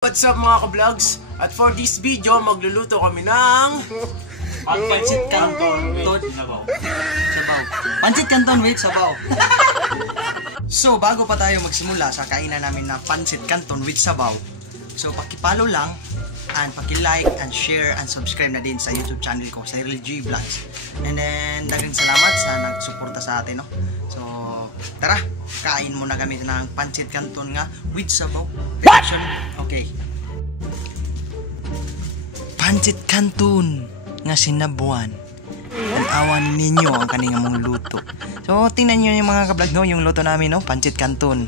What's up mga ka-vlogs? At for this video, magluluto kami ng Pancit Canton with sabaw. Pancit Canton with sabaw. So, bago pa tayo magsimula sa kainan namin na Pancit Canton with sabaw, so pakipalo lang, and paki-like, and share, and subscribe na din sa YouTube channel ko, sa Cyril G Vlogs. And then, dagang salamat sa nagsuporta sa atin, no? So, tara, kain muna kami ng Pancit Canton nga with sabaw. Action! Okay. Pancit Canton nga sinabuan. Tanawan ninyo ang kaninga mong luto. So, tingnan nyo yung mga ka-vlog, no? Yung luto namin, no? Pancit Canton.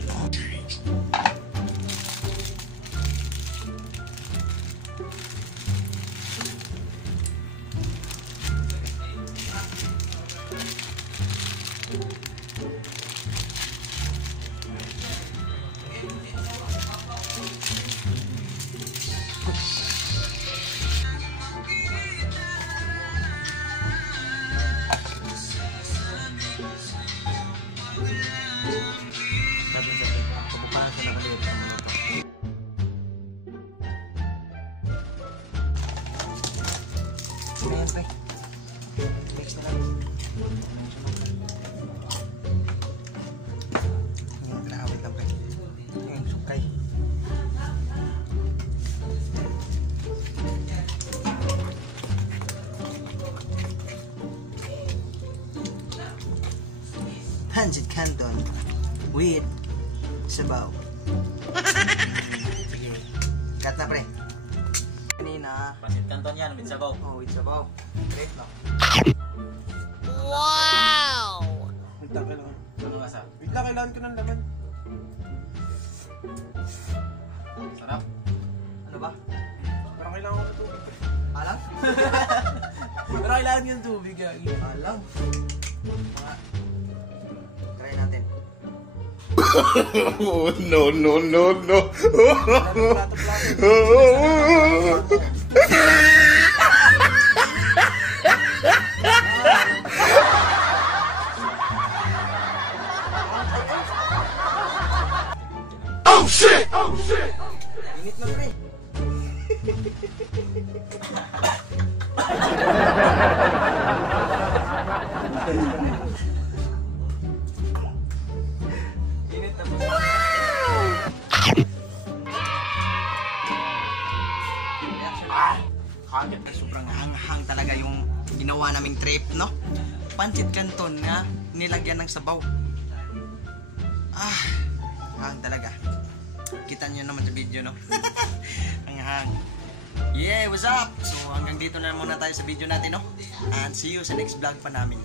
Ayan, pre. Next na lang. Ayan, trawit lang, pre. Ayan, sukay. Pancit Canton with sabaw. Sige. Cut na, pre. Kanina. Pancit Canton yan, with sabaw. Oh, with sabaw. Great lang. Wow! Wait lang, kailangan. Ano lasa? Wait lang, kailangan ko ng laman. Sarap. Ano ba? Parang kailangan ko ng tubig. Alam? Parang kailangan ko ng tubig. Alam. Try natin. No, no, no, no. Oh shit! Oh shit! Init na, pre. Init na, pre. Kagad na sobrang hanghang talaga yung ginawa naming trip, no? Pancit Canton nga nilagyan ng sabaw. Hang talaga. Kita nyo naman sa video, no? Ang hang. Yeah, what's up? So hanggang dito na muna tayo sa video natin, no? And see you sa next vlog pa namin.